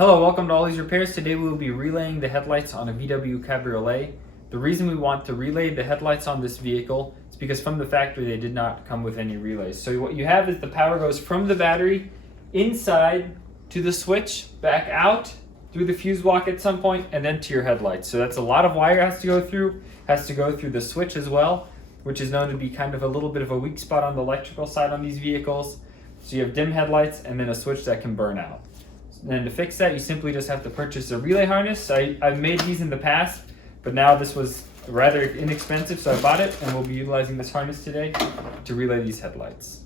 Hello, welcome to All These Repairs. Today we will be relaying the headlights on a VW Cabriolet. The reason we want to relay the headlights on this vehicle is because from the factory they did not come with any relays. So what you have is the power goes from the battery inside to the switch, back out through the fuse block at some point, and then to your headlights. So that's a lot of wire has to go through the switch as well, which is known to be kind of a little bit of a weak spot on the electrical side on these vehicles. So you have dim headlights and then a switch that can burn out. And to fix that, you simply just have to purchase a relay harness. I've made these in the past, but now this was rather inexpensive, so I bought it, and we'll be utilizing this harness today to relay these headlights.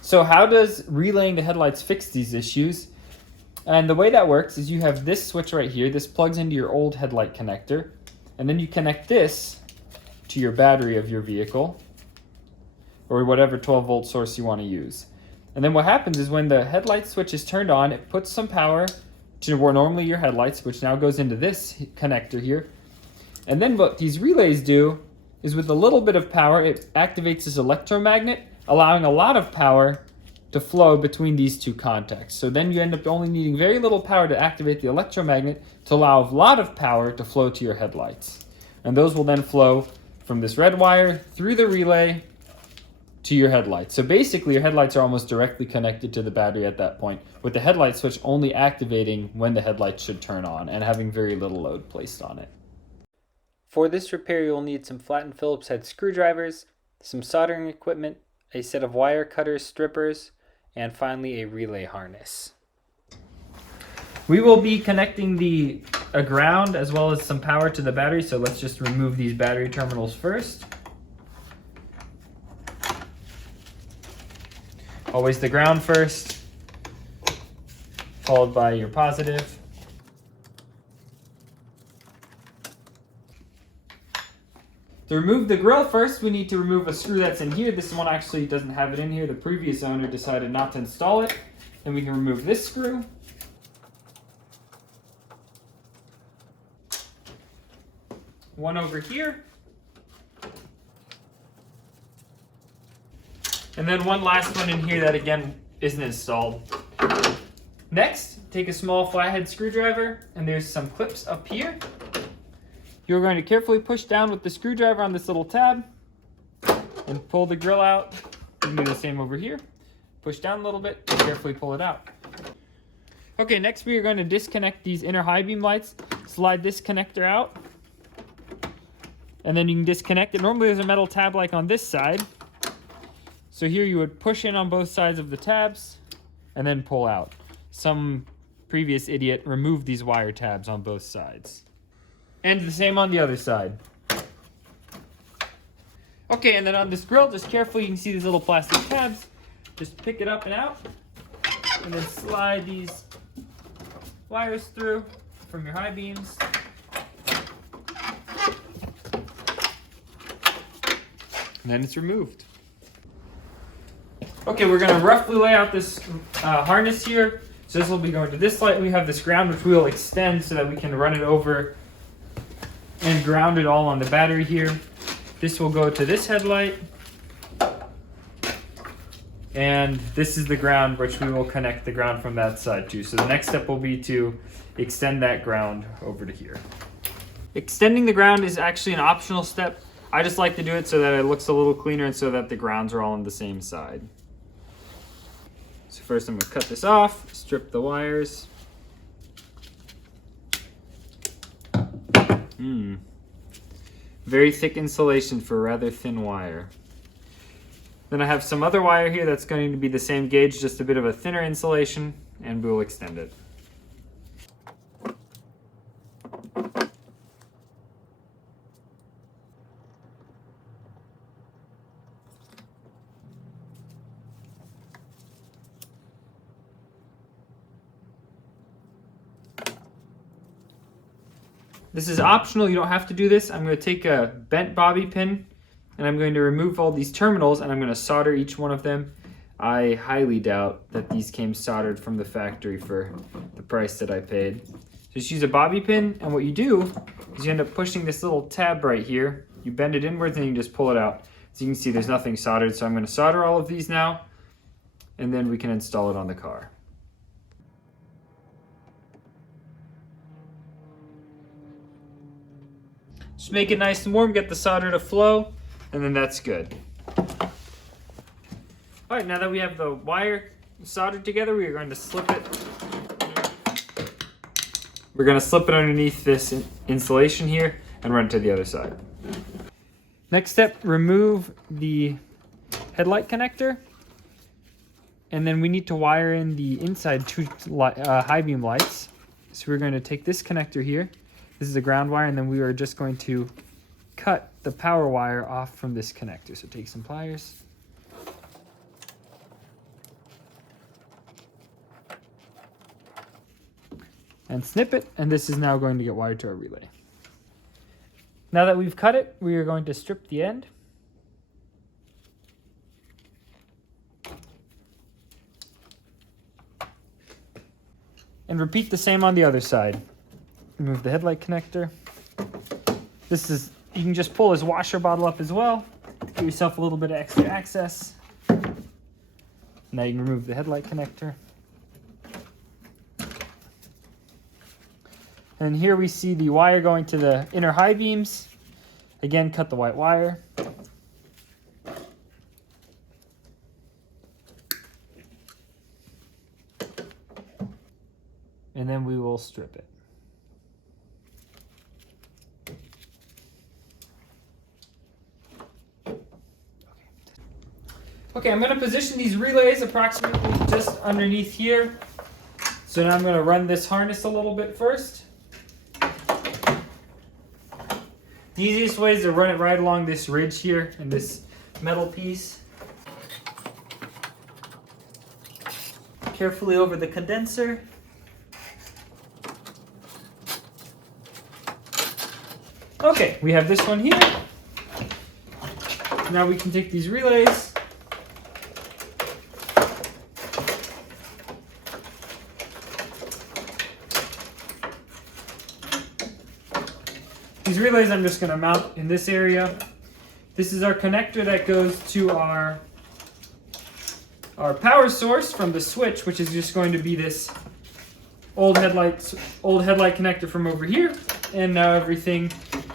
So how does relaying the headlights fix these issues? And the way that works is you have this switch right here. This plugs into your old headlight connector, and then you connect this to your battery of your vehicle, or whatever 12-volt source you want to use. And then what happens is when the headlight switch is turned on, it puts some power to where normally your headlights, which now goes into this connector here. And then what these relays do is with a little bit of power, it activates this electromagnet, allowing a lot of power to flow between these two contacts. So then you end up only needing very little power to activate the electromagnet to allow a lot of power to flow to your headlights. And those will then flow from this red wire through the relay to your headlights. So basically your headlights are almost directly connected to the battery at that point, with the headlight switch only activating when the headlights should turn on and having very little load placed on it. For this repair you'll need some flattened Phillips head screwdrivers, some soldering equipment, a set of wire cutters, strippers, and finally a relay harness. We will be connecting a ground as well as some power to the battery, so let's just remove these battery terminals first. Always the ground first, followed by your positive. To remove the grill first, we need to remove a screw that's in here. This one actually doesn't have it in here. The previous owner decided not to install it. And we can remove this screw. One over here. And then one last one in here that again isn't installed. Next, take a small flathead screwdriver, and there's some clips up here. You're going to carefully push down with the screwdriver on this little tab and pull the grill out. You can do the same over here. Push down a little bit and carefully pull it out. Okay, next we are going to disconnect these inner high beam lights. Slide this connector out, and then you can disconnect it. Normally there's a metal tab like on this side. So here you would push in on both sides of the tabs and then pull out. Some previous idiot removed these wire tabs on both sides. And the same on the other side. Okay, and then on this grill, just carefully, you can see these little plastic tabs. Just pick it up and out, and then slide these wires through from your high beams. And then it's removed. Okay, we're going to roughly lay out this harness here. So this will be going to this light. We have this ground which we will extend so that we can run it over and ground it all on the battery here. This will go to this headlight. And this is the ground which we will connect the ground from that side to. So the next step will be to extend that ground over to here. Extending the ground is actually an optional step. I just like to do it so that it looks a little cleaner and so that the grounds are all on the same side. So first I'm going to cut this off, strip the wires. Very thick insulation for rather thin wire. Then I have some other wire here that's going to be the same gauge, just a bit of a thinner insulation, and we'll extend it. This is optional, you don't have to do this. I'm going to take a bent bobby pin and I'm going to remove all these terminals and I'm going to solder each one of them. I highly doubt that these came soldered from the factory for the price that I paid. Just use a bobby pin, and what you do is you end up pushing this little tab right here. You bend it inwards and you can just pull it out. So you can see there's nothing soldered, so I'm going to solder all of these now and then we can install it on the car. Just make it nice and warm, get the solder to flow, and then that's good. All right, now that we have the wire soldered together, we are going to slip it. We're going to slip it underneath this insulation here and run it to the other side. Next step, remove the headlight connector. And then we need to wire in the inside two high beam lights. So we're going to take this connector here. This is a ground wire, and then we are just going to cut the power wire off from this connector. So take some pliers. And snip it, and this is now going to get wired to our relay. Now that we've cut it, we are going to strip the end. And repeat the same on the other side. Remove the headlight connector. This is, you can just pull this washer bottle up as well. Give yourself a little bit of extra access. Now you can remove the headlight connector. And here we see the wire going to the inner high beams. Again, cut the white wire. And then we will strip it. Okay, I'm going to position these relays approximately just underneath here. So now I'm going to run this harness a little bit first. The easiest way is to run it right along this ridge here in this metal piece. Carefully over the condenser. Okay, we have this one here. Now we can take these relays. These relays I'm just going to mount in this area. This is our connector that goes to our power source from the switch, which is just going to be this old headlight connector from over here. And now everything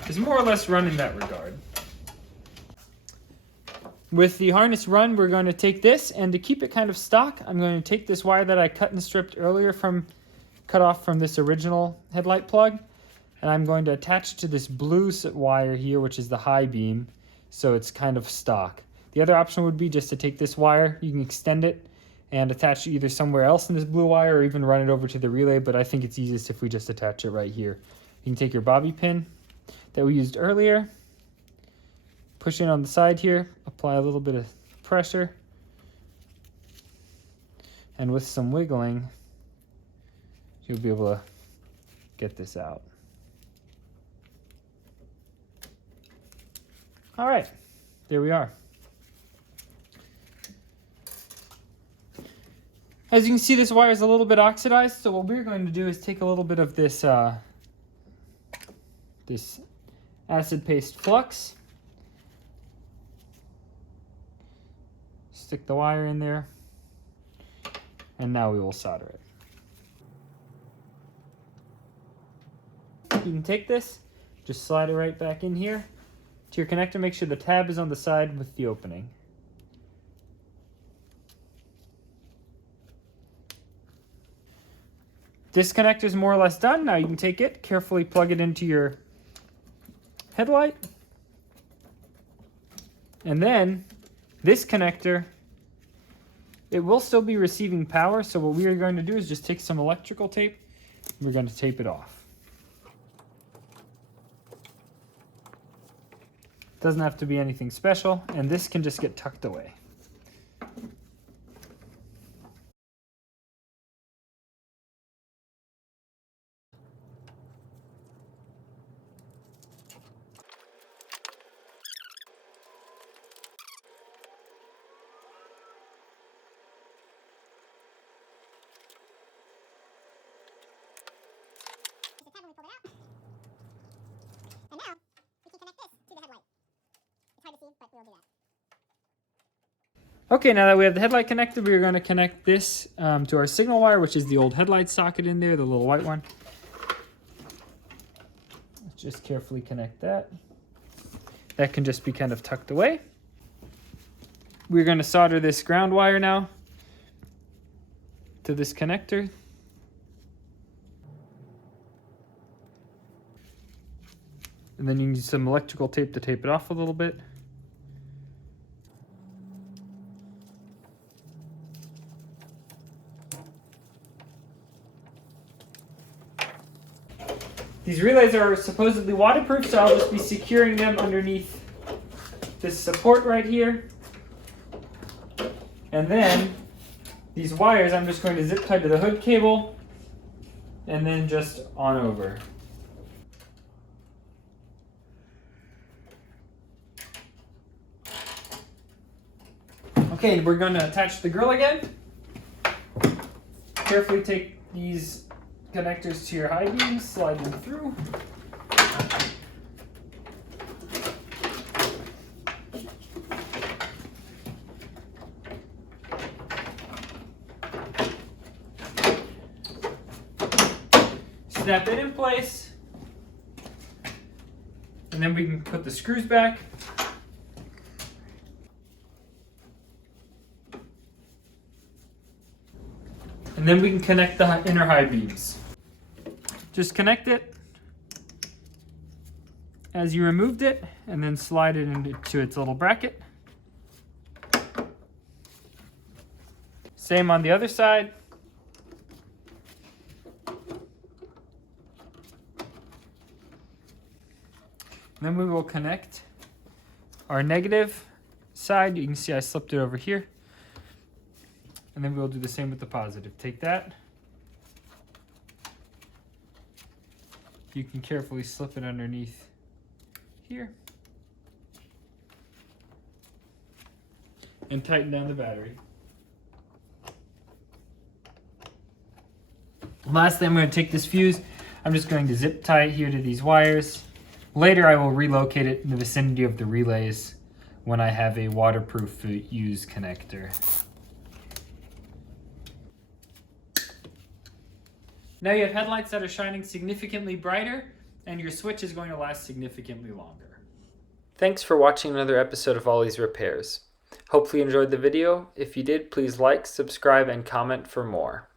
is more or less run in that regard. With the harness run, we're going to take this, and to keep it kind of stock, I'm going to take this wire that I cut and stripped earlier cut off from this original headlight plug, and I'm going to attach to this blue wire here, which is the high beam, so it's kind of stock. The other option would be just to take this wire, you can extend it and attach it either somewhere else in this blue wire or even run it over to the relay, but I think it's easiest if we just attach it right here. You can take your bobby pin that we used earlier, push in on the side here, apply a little bit of pressure, and with some wiggling, you'll be able to get this out. All right, there we are. As you can see, this wire is a little bit oxidized, so what we're going to do is take a little bit of this this acid paste flux, stick the wire in there, and now we will solder it. You can take this, just slide it right back in here to your connector. Make sure the tab is on the side with the opening. This connector is more or less done. Now you can take it, carefully plug it into your headlight. And then this connector, it will still be receiving power. So what we are going to do is just take some electrical tape. We're going to tape it off. Doesn't have to be anything special, and this can just get tucked away. Okay, now that we have the headlight connected, we're going to connect this to our signal wire, which is the old headlight socket in there, the little white one. Let's Just carefully connect that. That can just be kind of tucked away. We're going to solder this ground wire now to this connector. And then you can use some electrical tape to tape it off a little bit. These relays are supposedly waterproof, so I'll just be securing them underneath this support right here. And then these wires I'm just going to zip tie to the hood cable and then just on over. Okay, we're going to attach the grille again. Carefully take these connectors to your high beams, slide them through. Snap it in place. And then we can put the screws back. And then we can connect the inner high beams. Just connect it as you removed it, and then slide it into its little bracket. Same on the other side. And then we will connect our negative side. You can see I slipped it over here. And then we'll do the same with the positive. Take that. You can carefully slip it underneath here. And tighten down the battery. Lastly, I'm going to take this fuse. I'm just going to zip tie it here to these wires. Later, I will relocate it in the vicinity of the relays when I have a waterproof fuse connector. Now you have headlights that are shining significantly brighter, and your switch is going to last significantly longer. Thanks for watching another episode of Ollie's Repairs. Hopefully you enjoyed the video. If you did, please like, subscribe, and comment for more.